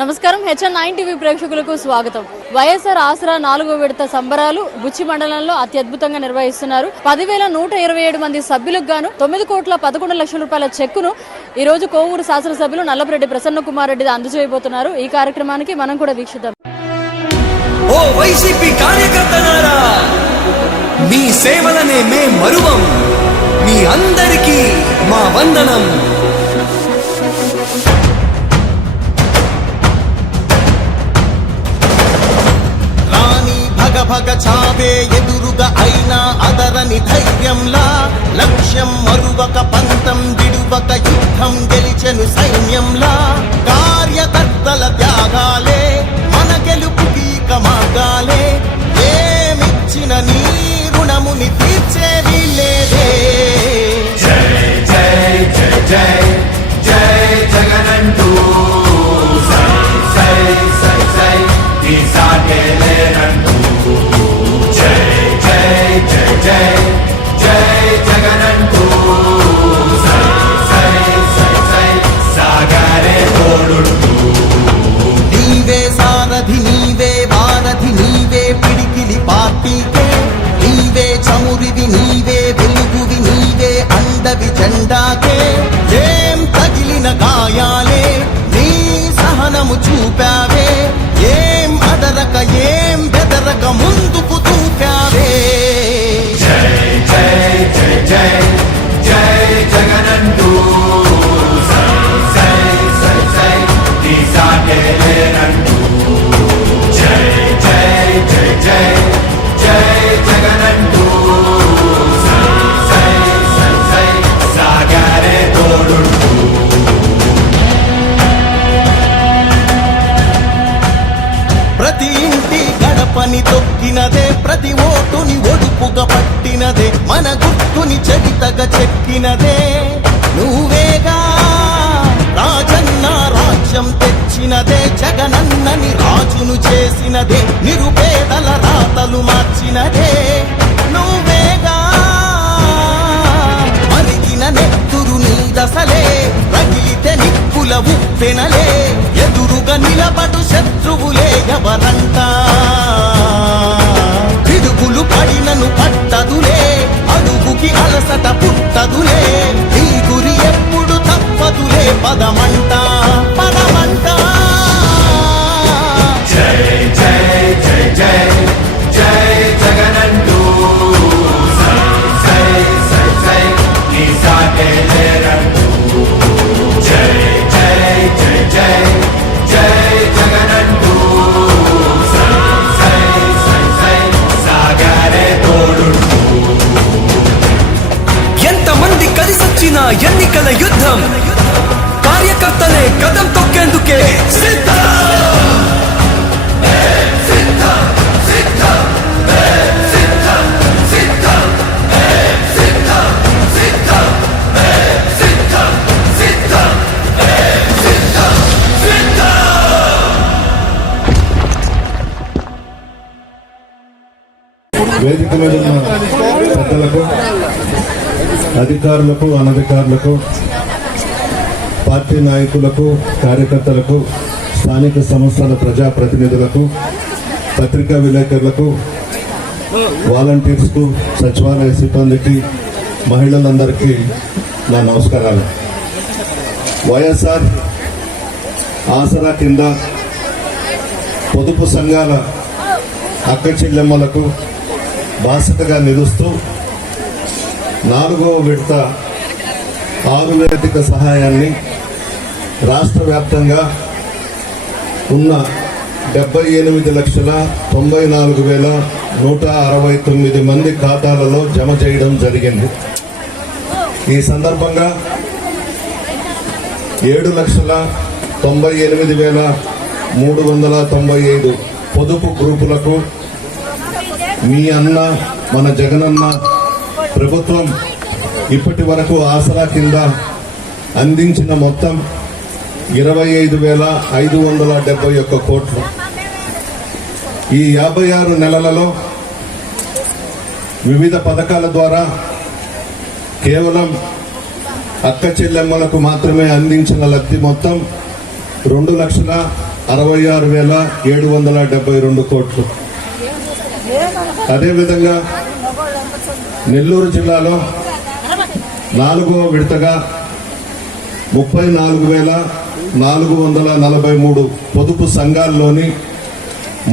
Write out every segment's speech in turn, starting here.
నమస్కారం HN9 TV ప్రేక్షకులకు స్వాగతం. వైఎస్ఆర్ ఆసరా 4వ విడత సంబరాలు బుచ్చి మండలంలో అత్యద్భుతంగా నిర్వహిస్తున్నారు. 10,127 మంది సభ్యులకు గాను 9,11,00,000 రూపాయల చెక్కును ఈ రోజు కోవూరు శాసనసభ్యులు నల్లపరెడ్డి ప్రసన్న కుమార్ రెడ్డి అందజేయబోతున్నారు. ఈ కార్యక్రమానికి మనం కూడా వీక్షిద్దాం. ఓ వైసీపీ కార్యకర్తలారా, మీ సేవలనే మే మరువం. మీ అందరికీ మా వందనం. భగ చావే ఎదురుగా అయినా అదరని ధైర్యంలా లక్ష్యం మరువక పంతం విడువక యుద్ధం గెలిచెను సైన్యంలా కార్యకర్తల త్యాగాలే మన గెలుపుకి మార్గాలే ఏమిచ్చిన నీ రుణముని తీర్చేది లేదే. జై జై జై జై జై జగనంటూ సై సై సై సై ఈ సాగేలేనంటూ జై జై జై జై జై జగనంటూ సై సై సై సై సాగరే తోడుంటూ నీవే సారథి నీవే వారధి నీవే పిడికిలి పార్టీకే నీవే చమురివి నీవే వెలుగువి నీవే అండవి జెండాకే ఏం తగిలిన గాయాలే నీ సహనము చూపావే ఏం అదరక ఏం బెదరక ముందుకు చూపావే. జై జై జై జై జై జగనంటూ సై సై సై సై ఈ సాగేలేనంటూ జై జై జై జై జై జగనంటూ సై సై సై సై సాగరే తోడుంటూ ప్రతి ఇంటి గడపని తొక్కినదే ప్రతి ఓటుని ఒడుపుగా పట్టినదే మన గుర్తుని చరితగా చెక్కినదే నువ్వేగా రాజన్న రాజ్యం తెచ్చినదే జగనన్నని రాజును చేసినదే నిరుపేదల రాతలు మార్చినదే నువ్వేగా మరిగిన నెత్తురు నీ దశలే రగిలితే నిప్పుల ఉప్పెనలే ఎదురుగా నిలబడు శత్రువులే ఎవరంట పిడుగులు పడినను పట్టదులే అడుగుకి అలసట పుట్టదులే ఈ గురి ఎప్పుడు తప్పదులే పదమంట పదమంట. జై జై జై జై జై జగనంటూ సై సై సై సై ఈ సాగేలేనంటూ జై జై జై జై జై జగనంటూ సై సై సై సై సాగరే తోడుంటూ ఎంతమంది కలిసొచ్చిన ఎన్నికల యుద్ధం కార్యకర్తలే కదం తొక్కేందుకే సిద్ధం. వేదికలో ఉన్న పెద్దలకు, అధికారులకు, అనధికారులకు, పార్టీ నాయకులకు, కార్యకర్తలకు, స్థానిక సంస్థల ప్రజాప్రతినిధులకు, పత్రికా విలేకరులకు, వాలంటీర్స్కు, సచివాలయ సిబ్బందికి, మహిళలందరికీ నా నమస్కారాలు. వైఎస్ఆర్ ఆసరా కింద పొదుపు సంఘాల అక్క చెల్లెమ్మలకు బాసటగా నిలుస్తూ 4వ విడత ఆర్థిక సహాయాన్ని రాష్ట్ర వ్యాప్తంగా ఉన్న 78,94,169 మంది ఖాతాలలో జమ చేయడం జరిగింది. ఈ సందర్భంగా 7,98,395 పొదుపు గ్రూపులకు మీ అన్న మన జగనన్న ప్రభుత్వం ఇప్పటి వరకు ఆసరా కింద అందించిన మొత్తం 25,571 కోట్లు. ఈ 56 నెలలలో వివిధ పథకాల ద్వారా కేవలం అక్క చెల్లెమ్మలకు మాత్రమే అందించిన లబ్ధి మొత్తం 66,772 కోట్లు. అదేవిధంగా నెల్లూరు జిల్లాలో 4వ విడతగా 34,443 పొదుపు సంఘాల్లోని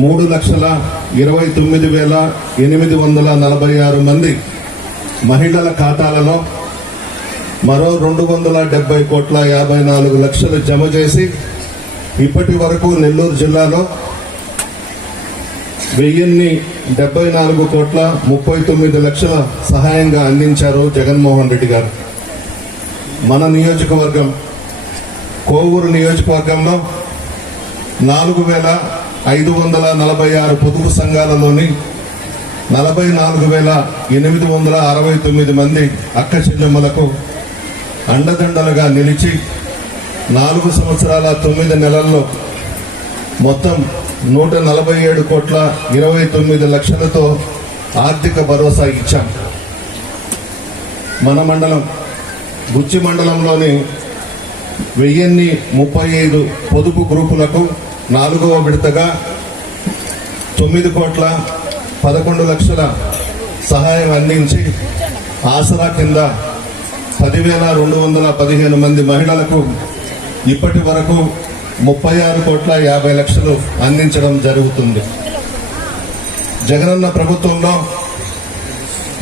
3,29,846 మంది మహిళల ఖాతాలలో మరో 270 కోట్ల 54 లక్షలు జమ చేసి ఇప్పటి వరకు నెల్లూరు జిల్లాలో 1,074 కోట్ల 39 లక్షల సహాయంగా అందించారు జగన్మోహన్ రెడ్డి గారు. మన నియోజకవర్గం కోవూరు నియోజకవర్గంలో 4,546 పొదుపు సంఘాలలోని 44,869 మంది అక్క చెల్లెమ్మలకు అండదండలుగా నిలిచి 4 సంవత్సరాల 9 నెలల్లో మొత్తం 147 కోట్ల 29 లక్షలతో ఆర్థిక భరోసా ఇచ్చాం. మన మండలం బుచ్చి మండలంలోని 1,035 పొదుపు గ్రూపులకు 4వ విడతగా 9 కోట్ల 11 లక్షల సహాయం అందించి ఆసరా కింద 10,215 మంది మహిళలకు ఇప్పటి వరకు 36 కోట్ల 50 లక్షలు అందించడం జరుగుతుంది. జగనన్న ప్రభుత్వంలో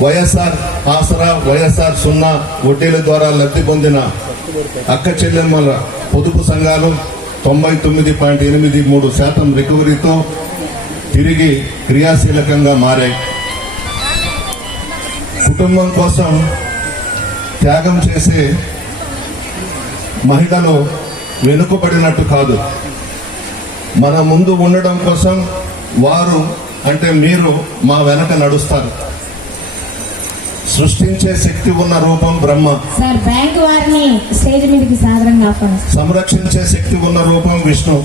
వైఎస్ఆర్ ఆసరా, వైఎస్ఆర్ 0 వడ్డీల ద్వారా లబ్ధి పొందిన అక్క చెల్లెమ్మల పొదుపు సంఘాలు 99.83% రికవరీతో తిరిగి క్రియాశీలకంగా మారాయి. కుటుంబం కోసం త్యాగం చేసే మహిళలు వెనుకబడినట్టు కాదు, మన ముందు ఉండడం కోసం వారు అంటే మీరు మా వెనక నడుస్తారు. సృష్టించే శక్తి ఉన్న రూపం బ్రహ్మ, సార్ బ్యాంక్ వారిని స్టేజ్ మీదకి సాదరంగా ఆహ్వానిస్తాం. సంరక్షించే శక్తి ఉన్న రూపం విష్ణు,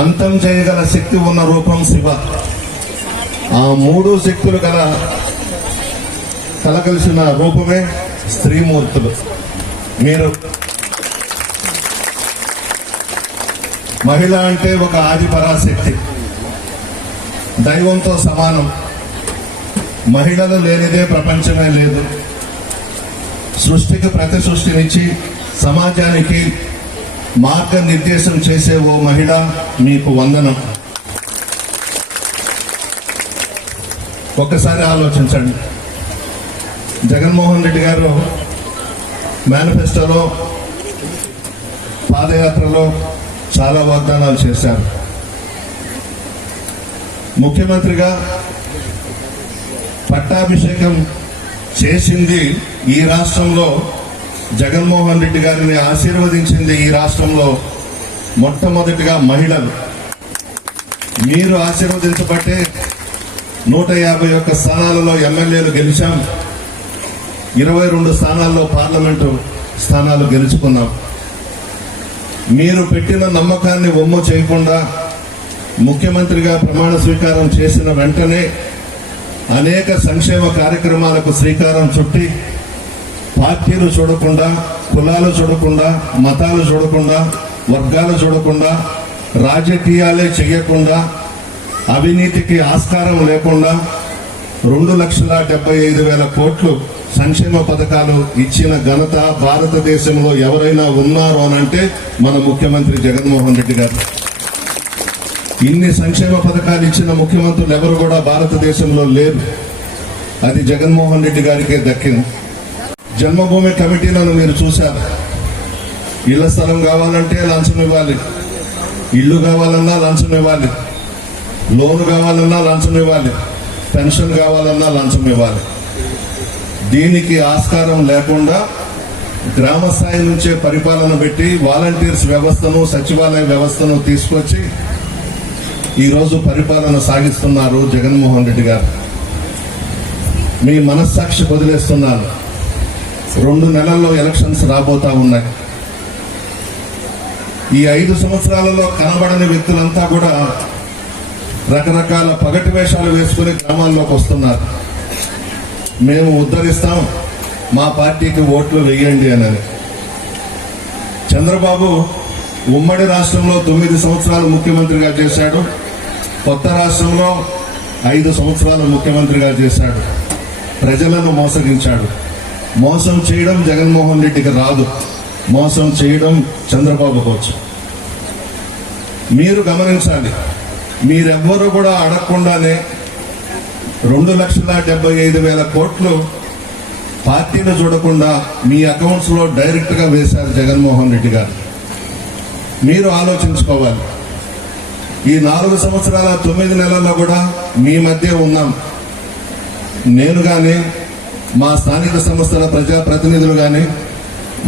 అంతం చేయగల శక్తి ఉన్న రూపం శివ. ఆ 3 శక్తులు కలగలిసిన రూపమే స్త్రీమూర్తులు. మీరు మహిళ అంటే ఒక ఆది పరాశక్తి, దైవంతో సమానం. మహిళలు లేనిదే ప్రపంచమే లేదు. సృష్టికి ప్రతి సృష్టినిచ్చి సమాజానికి మార్గనిర్దేశం చేసే ఓ మహిళ మీకు వందనం. ఒక్కసారి ఆలోచించండి. జగన్మోహన్ రెడ్డి గారు మేనిఫెస్టోలో, పాదయాత్రలో చాలా వాగ్దానాలు చేశారు. ముఖ్యమంత్రిగా పట్టాభిషేకం చేసింది ఈ రాష్ట్రంలో, జగన్మోహన్ రెడ్డి గారిని ఆశీర్వదించింది ఈ రాష్ట్రంలో మొట్టమొదటిగా మహిళలు. మీరు ఆశీర్వదించబట్టే 151 స్థానాలలో ఎమ్మెల్యేలు గెలిచాం, 22 స్థానాల్లో పార్లమెంటు స్థానాలు గెలుచుకున్నాం. మీరు పెట్టిన నమ్మకాన్ని వమ్ము చేయకుండా ముఖ్యమంత్రిగా ప్రమాణ స్వీకారం చేసిన వెంటనే అనేక సంక్షేమ కార్యక్రమాలకు శ్రీకారం చుట్టి పార్టీలు చూడకుండా, కులాలు చూడకుండా, మతాలు చూడకుండా, వర్గాలు చూడకుండా, రాజకీయాలే చేయకుండా, అవినీతికి ఆస్కారం లేకుండా 2,75,000 కోట్లు సంక్షేమ పథకాలు ఇచ్చిన ఘనత భారతదేశంలో ఎవరైనా ఉన్నారు అనంటే మన ముఖ్యమంత్రి జగన్మోహన్ రెడ్డి గారు. ఇన్ని సంక్షేమ పథకాలు ఇచ్చిన ముఖ్యమంత్రులు ఎవరు కూడా భారతదేశంలో లేరు. అది జగన్మోహన్ రెడ్డి గారికే దక్కింది. జన్మభూమి కమిటీలను మీరు చూశారు. ఇళ్ల స్థలం కావాలంటే లంచం ఇవ్వాలి, ఇల్లు కావాలన్నా లంచం ఇవ్వాలి, లోన్ కావాలన్నా లంచం ఇవ్వాలి, పెన్షన్ కావాలన్నా లంచం ఇవ్వాలి. దీనికి ఆస్కారం లేకుండా గ్రామ స్థాయి నుంచే పరిపాలన పెట్టి వాలంటీర్స్ వ్యవస్థను, సచివాలయ వ్యవస్థను తీసుకొచ్చి ఈరోజు పరిపాలన సాగిస్తున్నారు జగన్మోహన్ రెడ్డి గారు. మీ మనస్సాక్షి వదిలేస్తున్నారు. 2 నెలల్లో ఎలక్షన్స్ రాబోతా ఉన్నాయి. ఈ 5 సంవత్సరాలలో కనబడని వ్యక్తులంతా కూడా రకరకాల పగటి వేషాలు వేసుకుని గ్రామాల్లోకి వస్తున్నారు. మేము ఉద్ధరిస్తాం, మా పార్టీకి ఓట్లు వేయండి అని. చంద్రబాబు ఉమ్మడి రాష్ట్రంలో 9 సంవత్సరాలు ముఖ్యమంత్రిగా చేశాడు. కొత్త రాష్ట్రంలో 5 సంవత్సరాలు ముఖ్యమంత్రిగా చేశాడు. ప్రజలను మోసగించాడు. మోసం చేయడం జగన్మోహన్ రెడ్డికి రాదు, మోసం చేయడం చంద్రబాబుకు వచ్చు. మీరు గమనించాలి, మీరెవ్వరూ కూడా అడగకుండానే 2,75,000 కోట్లు పార్టీలు చూడకుండా మీ అకౌంట్స్ లో డైరెక్ట్ గా వేశారు జగన్మోహన్ రెడ్డి గారు. మీరు ఆలోచించుకోవాలి. ఈ 4 సంవత్సరాల 9 నెలల్లో కూడా మీ మధ్య ఉన్నాం. నేను కానీ, మా స్థానిక సంస్థల ప్రజాప్రతినిధులు కానీ,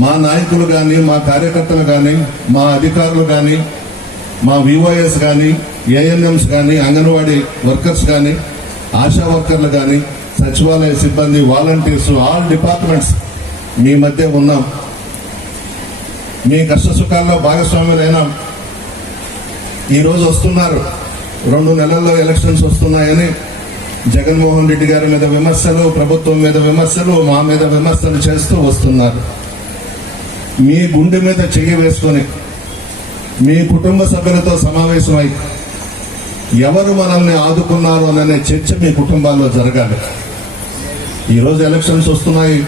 మా నాయకులు కానీ, మా కార్యకర్తలు కానీ, మా అధికారులు కానీ, మా విఓఎస్ కానీ, ఏఎన్ఎంస్ కానీ, అంగన్వాడీ వర్కర్స్ కానీ, ఆశా వర్కర్లు కానీ, సచివాలయ సిబ్బంది, వాలంటీర్స్, ఆల్ డిపార్ట్మెంట్స్ మీ మధ్య ఉన్నాం. మీ కష్ట సుఖాల్లో భాగస్వాములైనాం. ఈరోజు వస్తున్నారు, 2 నెలల్లో ఎలక్షన్స్ వస్తున్నాయని జగన్మోహన్ రెడ్డి గారి మీద విమర్శలు, ప్రభుత్వం మీద విమర్శలు, మా మీద విమర్శలు చేస్తూ వస్తున్నారు. మీ గుండె మీద చెయ్యి వేసుకొని మీ కుటుంబ సభ్యులతో సమావేశమై ఎవరు మనల్ని ఆదుకున్నారు అనే చర్చ మీ కుటుంబాల్లో జరగాలి. ఈరోజు ఎలక్షన్స్ వస్తున్నాయి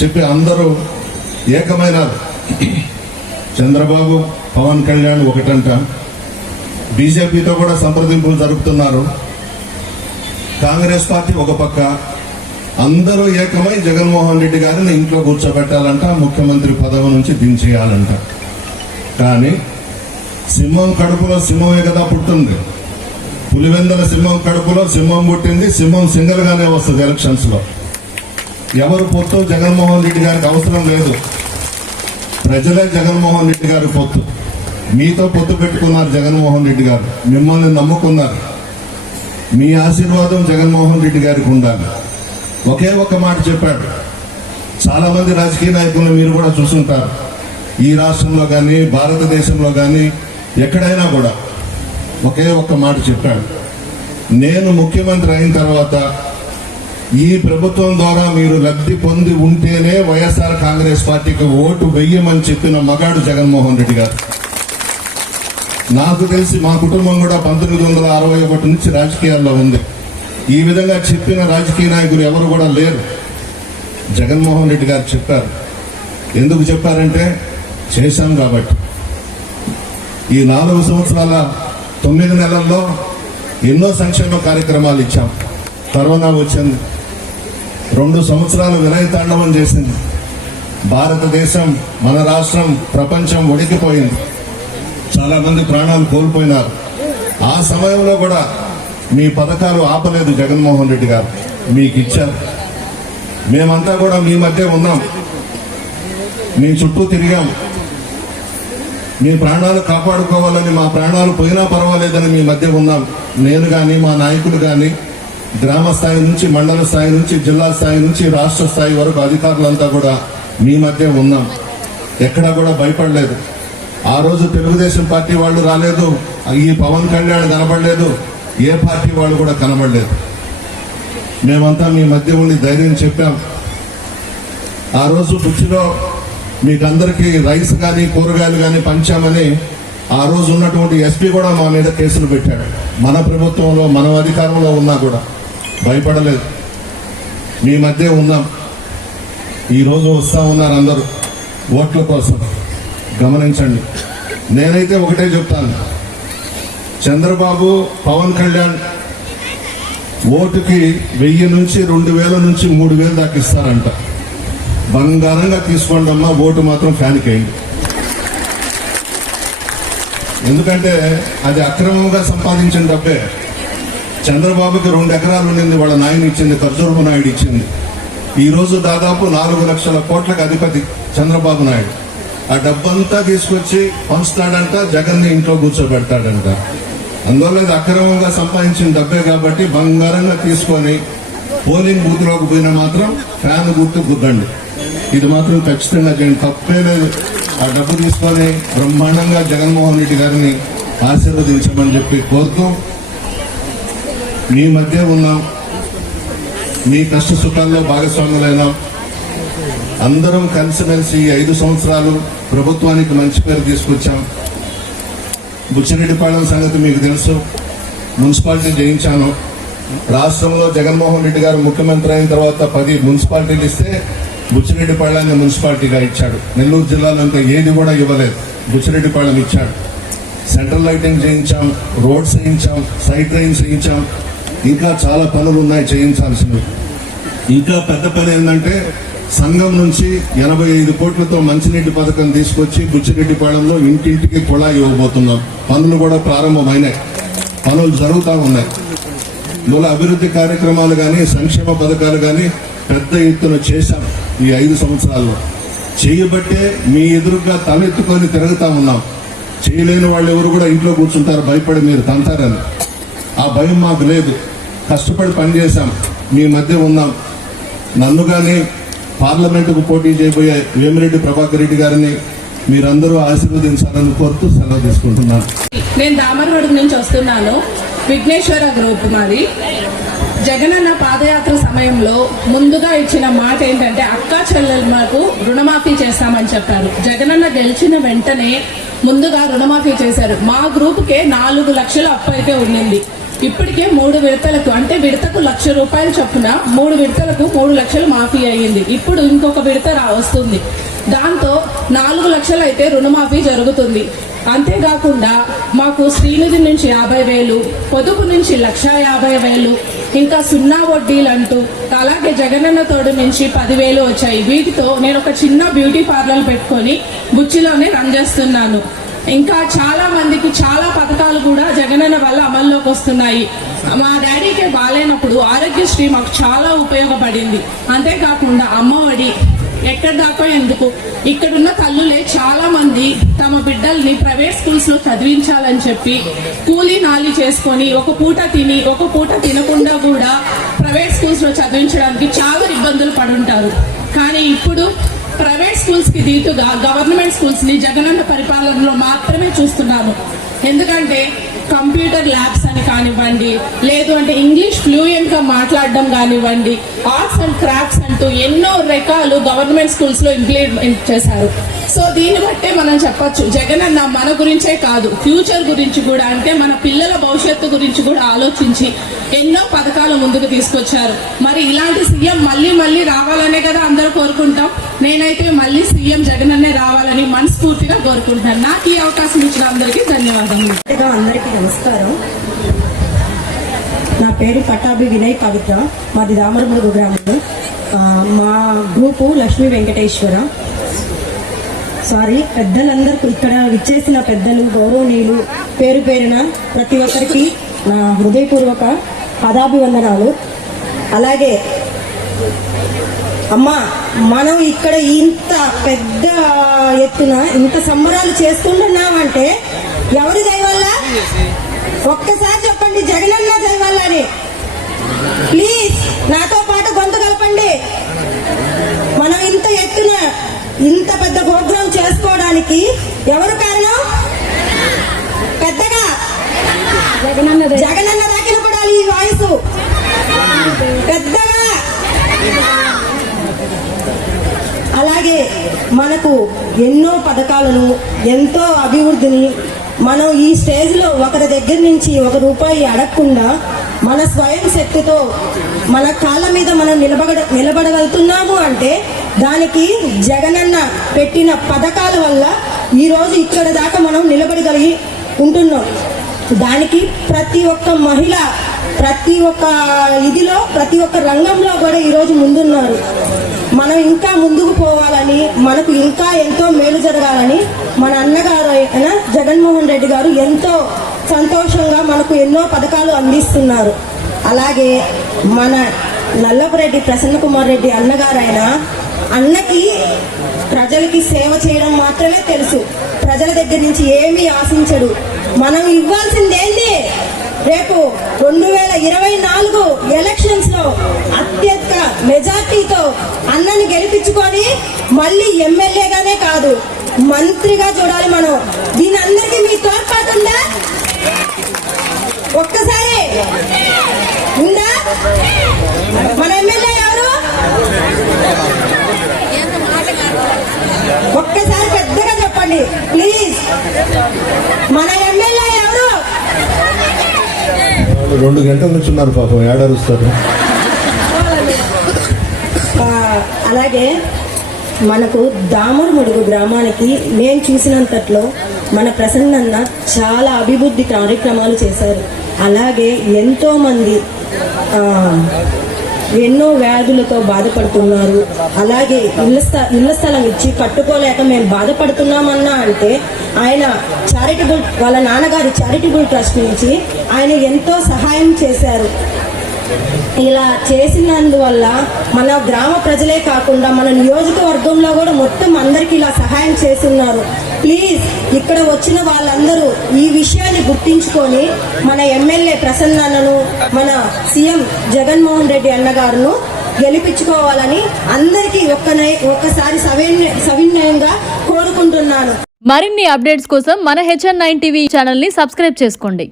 చెప్పి అందరూ ఏకమైనారు. చంద్రబాబు, పవన్ కళ్యాణ్ ఒకటంట, బీజేపీతో కూడా సంప్రదింపులు జరుపుతున్నారు. కాంగ్రెస్ పార్టీ ఒక పక్క, అందరూ ఏకమై జగన్మోహన్ రెడ్డి గారిని ఇంట్లో కూర్చోబెట్టాలంట, ముఖ్యమంత్రి పదవి నుంచి దించేయాలంట. కానీ సింహం కడుపులో సింహమే కదా పుట్టింది. పులివెందల సింహం కడుపులో సింహం పుట్టింది. సింహం సింగల్ గానే వస్తుంది ఎలక్షన్స్ లో. ఎవరు పొత్తు జగన్మోహన్ రెడ్డి గారికి అవసరం లేదు. ప్రజలే జగన్మోహన్ రెడ్డి గారి పొత్తు. మీతో పొత్తు పెట్టుకున్నారు జగన్మోహన్ రెడ్డి గారు, మిమ్మల్ని నమ్ముకున్నారు. మీ ఆశీర్వాదం జగన్మోహన్ రెడ్డి గారికి ఉండాలి. ఒకే ఒక్క మాట చెప్పాడు. చాలా మంది రాజకీయ నాయకులను మీరు కూడా చూసుంటారు. ఈ రాష్ట్రంలో కానీ, భారతదేశంలో కానీ, ఎక్కడైనా కూడా ఒకే ఒక్క మాట చెప్పాడు. నేను ముఖ్యమంత్రి అయిన తర్వాత ఈ ప్రభుత్వం ద్వారా మీరు లబ్ధి పొంది ఉంటేనే వైఎస్ఆర్ కాంగ్రెస్ పార్టీకి ఓటు వెయ్యమని చెప్పిన మగాడు జగన్మోహన్ రెడ్డి గారు. నాకు తెలిసి మా కుటుంబం కూడా 1961 నుంచి రాజకీయాల్లో ఉంది. ఈ విధంగా చెప్పిన రాజకీయ నాయకులు ఎవరు కూడా లేరు. జగన్మోహన్ రెడ్డి గారు చెప్పారు. ఎందుకు చెప్పారంటే చేశాం కాబట్టి. ఈ 4 సంవత్సరాల 9 నెలల్లో ఎన్నో సంక్షేమ కార్యక్రమాలు ఇచ్చాం. కరోనా వచ్చింది, 2 సంవత్సరాలు విలయతాండవం చేసింది. భారతదేశం, మన రాష్ట్రం, ప్రపంచం ఒడికిపోయింది. చాలా మంది ప్రాణాలు కోల్పోయినారు. ఆ సమయంలో కూడా మీ పథకాలు ఆపలేదు జగన్మోహన్ రెడ్డి గారు, మీకు ఇచ్చారు. మేమంతా కూడా మీ మధ్య ఉన్నాం, మీ చుట్టూ తిరిగాం. మీ ప్రాణాలు కాపాడుకోవాలని, మా ప్రాణాలు పోయినా పర్వాలేదని మీ మధ్య ఉన్నాం. నేను కానీ, మా నాయకులు కానీ, గ్రామ స్థాయి నుంచి, మండల స్థాయి నుంచి, జిల్లా స్థాయి నుంచి, రాష్ట్ర స్థాయి వరకు అధికారులంతా కూడా మీ మధ్య ఉన్నాం. ఎక్కడా కూడా భయపడలేదు. ఆ రోజు తెలుగుదేశం పార్టీ వాళ్ళు రాలేదు, ఈ పవన్ కళ్యాణ్ కనబడలేదు, ఏ పార్టీ వాళ్ళు కూడా కనబడలేదు. మేమంతా మీ మధ్య ఉండి ధైర్యం చెప్పాం. ఆ రోజు బుచ్చిలో మీకందరికీ రైస్ కానీ, కూరగాయలు కానీ పంచామని ఆ రోజు ఉన్నటువంటి ఎస్పీ కూడా మా మీద కేసులు పెట్టాడు. మన ప్రభుత్వంలో, మన అధికారంలో ఉన్నా కూడా భయపడలేదు. మీ మధ్య ఉన్నాం. ఈరోజు వస్తా ఉన్నారు అందరూ ఓట్ల కోసం. గమనించండి, నేనైతే ఒకటే చెప్తాను, చంద్రబాబు, పవన్ కళ్యాణ్ ఓటుకి 1000 నుంచి 2000 నుంచి 3000 దాకా ఇస్తారంట. బంగారంగా తీసుకోండి అమ్మా, ఓటు మాత్రం ఫ్యాన్కి వేయండి. ఎందుకంటే అది అక్రమంగా సంపాదించిన డబ్బే. చంద్రబాబుకి 2 ఎకరాలు ఉండింది, వాళ్ళ నాయన ఇచ్చింది, ఖర్జూరపు నాయుడు ఇచ్చింది. ఈ రోజు దాదాపు 4 లక్షల కోట్లకు అధిపతి చంద్రబాబు నాయుడు. ఆ డబ్బంతా తీసుకొచ్చి పంచుతాడంట, జగన్ని ఇంట్లో కూర్చోబెడతాడంట. అందువల్ల ఇది అక్రమంగా సంపాదించిన డబ్బే కాబట్టి బంగారంగా తీసుకొని పోలింగ్ బూత్ లోకి పోయినా మాత్రం ఫ్యాన్ గుర్తు గుద్దండి. ఇది మాత్రం ఖచ్చితంగా చేయండి, తప్పే లేదు. ఆ డబ్బు తీసుకొని బ్రహ్మాండంగా జగన్మోహన్ రెడ్డి గారిని ఆశీర్వదించమని చెప్పి కోరుతూ మీ మధ్య ఉన్నాం. మీ కష్ట సుఖాల్లో భాగస్వాములైనాం. అందరం కలిసిమెలిసి 5 సంవత్సరాలు ప్రభుత్వానికి మంచి పేరు తీసుకొచ్చాం. బుచ్చిరెడ్డిపాళెం సంగతి మీకు తెలుసు, మున్సిపాలిటీ జయించాను. రాష్ట్రంలో జగన్మోహన్ రెడ్డి గారు ముఖ్యమంత్రి అయిన తర్వాత 10 మున్సిపాలిటీలు ఇస్తే బుచ్చిరెడ్డిపాళెంని మున్సిపాలిటీగా ఇచ్చాడు. నెల్లూరు జిల్లాలో ఇంకా ఏది కూడా ఇవ్వలేదు, బుచ్చిరెడ్డిపాళెం ఇచ్చాడు. సెంట్రల్ లైటింగ్ చేయించాం, రోడ్స్ వేయించాం, సైడ్ డ్రైన్స్ వేయించాం. ఇంకా చాలా పనులు ఉన్నాయి చేయించాల్సినవి. ఇంకా పెద్ద పని ఏంటంటే సంఘం నుంచి 85 కోట్లతో మంచినీటి పథకం తీసుకొచ్చి బుచ్చిరెడ్డిపాళెంలో ఇంటింటికి కుళాయి ఇవ్వబోతున్నాం. పనులు కూడా ప్రారంభమైనాయి, పనులు జరుగుతూ ఉన్నాయి. మూల అభివృద్ధి కార్యక్రమాలు కానీ సంక్షేమ పథకాలు కానీ పెద్ద ఎత్తున చేశాం ఈ 5 సంవత్సరాల్లో. చేయబట్టే మీ ఎదురుగా తలెత్తుకొని తిరుగుతా ఉన్నాం. చేయలేని వాళ్ళు ఎవరు కూడా ఇంట్లో కూర్చుంటారు భయపడి మీరు తంతారని. ఆ భయం మాకు లేదు. కష్టపడి పనిచేశాం, మీ మధ్య ఉన్నాం. నన్ను కానీ పార్లమెంటుకు పోటీ చేయబోయే వేమిరెడ్డి ప్రభాకర్ రెడ్డి గారిని మీరందరూ ఆశీర్వదించాలని కోరుతూ సెలవు తీసుకుంటున్నాను. నేను దామరవాడ నుంచి వస్తున్నాను. విఘ్నేశ్వర గ్రూప్ మాది. జగనన్న పాదయాత్ర సమయంలో ముందుగా ఇచ్చిన మాట ఏంటంటే అక్కా చెల్లెలకు రుణమాఫీ చేస్తామని చెప్పారు. జగనన్న గెలిచిన వెంటనే ముందుగా రుణమాఫీ చేశారు. మా గ్రూప్కే 4 లక్షల అప్పు అయితే ఉండింది. ఇప్పటికే 3 విడతలకు అంటే విడతకు ₹1,00,000 చొప్పున 3 విడతలకు 3 లక్షలు మాఫీ అయ్యింది. ఇప్పుడు ఇంకొక విడత వస్తుంది. దాంతో 4 లక్షలు అయితే రుణమాఫీ జరుగుతుంది. అంతేకాకుండా మాకు శ్రీనిధి నుంచి 50,000, పొదుపు నుంచి 1,50,000, ఇంకా 0 వడ్డీలు అంటూ, అలాగే జగనన్న తోడు నుంచి 10,000 వచ్చాయి. వీటితో నేను ఒక చిన్న బ్యూటీ పార్లర్ పెట్టుకొని బుచ్చిలోనే రన్ చేస్తున్నాను. ఇంకా చాలా మందికి చాలా పథకాలు కూడా జగనన్న వల్ల అమల్లోకి వస్తున్నాయి. మా డాడీకే బాగాలేనప్పుడు ఆరోగ్యశ్రీ మాకు చాలా ఉపయోగపడింది. అంతేకాకుండా అమ్మఒడి ఎక్కడి దాకా ఎందుకు, ఇక్కడున్న తల్లులే చాలా మంది తమ బిడ్డల్ని ప్రైవేట్ స్కూల్స్ లో చదివించాలని చెప్పి కూలీ నాలి చేసుకొని ఒక పూట తిని ఒక పూట తినకుండా కూడా ప్రైవేట్ స్కూల్స్ లో చదివించడానికి చాలా ఇబ్బందులు పడుంటారు. కానీ ఇప్పుడు ప్రైవేట్ స్కూల్స్ కి దీటుగా గవర్నమెంట్ స్కూల్స్ ని జగనన్న పరిపాలనలో మాత్రమే చూస్తున్నాము. ఎందుకంటే కంప్యూటర్ ల్యాబ్స్ అని కానివ్వండి, లేదు అంటే ఇంగ్లీష్ ఫ్లూయెంట్ గా మాట్లాడడం కానివ్వండి, ఆర్ట్స్ అండ్ క్రాఫ్ట్స్ అంటూ ఎన్నో రకాలు గవర్నమెంట్ స్కూల్స్ లో ఇంప్లిమెంట్ చేశారు. సో దీన్ని బట్టే మనం చెప్పొచ్చు జగనన్న మన గురించే కాదు, ఫ్యూచర్ గురించి కూడా, అంటే మన పిల్లల భవిష్యత్తు గురించి కూడా ఆలోచించి ఎన్నో పథకాలు ముందుకు తీసుకొచ్చారు. మరి ఇలాంటి సీఎం మళ్ళీ మళ్ళీ రావాలనే కదా అందరూ కోరుకుంటాం. నేనైతే మళ్ళీ సీఎం జగనన్నే రావాలని మనస్ఫూర్తిగా కోరుకుంటున్నాను. నాకు ఈ అవకాశం ఇచ్చిన అందరికీ ధన్యవాదాలు. అందరికీ నమస్కారం. నా పేరు పట్టాభి వినయ్ పవిత్ర, మాది దామరముడుగు గ్రామం. మా గ్రూపు లక్ష్మీ వెంకటేశ్వర. పెద్దలందరికీ ఇక్కడ విచ్చేసిన పెద్దలు, గౌరవనీయులు, పేరు పేరున ప్రతి ఒక్కరికి నా హృదయపూర్వక పదాభివందనాలు. అలాగే అమ్మా, మనం ఇక్కడ ఇంత పెద్ద ఎత్తున ఇంత సంబరాలు చేసుకుంటున్నామంటే ఎవరి దయ వల్ల? ఒక్కసారి చెప్పండి, జగనన్న దయ వల్ల అని. ప్లీజ్ నాతో పాటు గొంతు కలపండి. మనం ఇంత ఎత్తున ఇంత పెద్ద ప్రోగ్రాం చేసుకోవడానికి ఎవరు కారణం? పెద్దగా జగనన్న దాకిన పడాలి ఈ వాయిస్ పెద్దగా. అలాగే మనకు ఎన్నో పథకాలను, ఎంతో అభివృద్ధిని మనం ఈ స్టేజ్ లో ఒకరి దగ్గర నుంచి ₹1 అడగకుండా మన స్వయం శక్తితో మన కాళ్ళ మీద మనం నిలబడగలుగుతున్నాము అంటే దానికి జగనన్న పెట్టిన పథకాల వల్ల ఈ రోజు ఇక్కడ దాకా మనం నిలబడగలిగి ఉంటున్నాం. దానికి ప్రతి ఒక్క మహిళ ప్రతి ఒక్క ఇదిలో ప్రతి ఒక్క రంగంలో కూడా ఈరోజు ముందున్నారు. మనం ఇంకా ముందుకు పోవాలని, మనకు ఇంకా ఎంతో మేలు జరగాలని మన అన్నగారు అయిన జగన్మోహన్ రెడ్డి గారు ఎంతో సంతోషంగా మనకు ఎన్నో పథకాలు అందిస్తున్నారు. అలాగే మన నల్లపురెడ్డి ప్రసన్న కుమార్ రెడ్డి అన్నగారైన అన్నకి ప్రజలకి సేవ చేయడం మాత్రమే తెలుసు. ప్రజల దగ్గర నుంచి ఏమీ ఆశించడు. మనం ఇవ్వాల్సిందేంటి? రేపు 2024 ఎలక్షన్స్ లో అత్యధిక మెజార్టీతో అన్నని గెలిపించుకొని మళ్ళీ ఎమ్మెల్యేగానే కాదు మంత్రిగా చూడాలి మనం. దీని అందరికీ మీ తోడ్పాటు ఉందా? ఒక్కసారి ఉందా? మన ఎమ్మెల్యే ఎవరు? ఒక్కసారి పెద్దగా చెప్పండి ప్లీజ్. మన ఎమ్మెల్యే 2 గంటల నుంచి ఉన్నారు పాపం, ఏడారుస్తారు. అలాగే మనకు దామరముడుగు గ్రామానికి నేను చూసినంతట్లో మన ప్రసన్నన్న చాలా అభివృద్ధి కార్యక్రమాలు చేశారు. అలాగే ఎంతో మంది ఎన్నో వ్యాధులతో బాధపడుతున్నారు. అలాగే ఇళ్ల స్థలం ఇచ్చి కట్టుకోలేక మేము బాధపడుతున్నామన్నా అంటే ఆయన చారిటబుల్, వాళ్ళ నాన్నగారి చారిటబుల్ ట్రస్ట్ నుంచి ఆయన ఎంతో సహాయం చేశారు. ఇలా చేసినందువల్ల మన గ్రామ ప్రజలే కాకుండా మన నియోజకవర్గంలో కూడా మొత్తం అందరికీ ఇలా సహాయం చేస్తున్నారు. ప్లీజ్ ఇక్కడ వచ్చిన వాళ్ళందరూ ఈ విషయాన్ని గుర్తించుకొని మన ఎమ్మెల్యే ప్రసన్నను, మన సీఎం జగన్మోహన్ రెడ్డి అన్నగారును గెలిపించుకోవాలని అందరికీ ఒక్కసారి సవినయంగా కోరుకుంటున్నాను. మరిన్ని అప్డేట్స్ కోసం మన HN9 టీవీ ఛానల్ ని సబ్స్క్రైబ్ చేసుకోండి.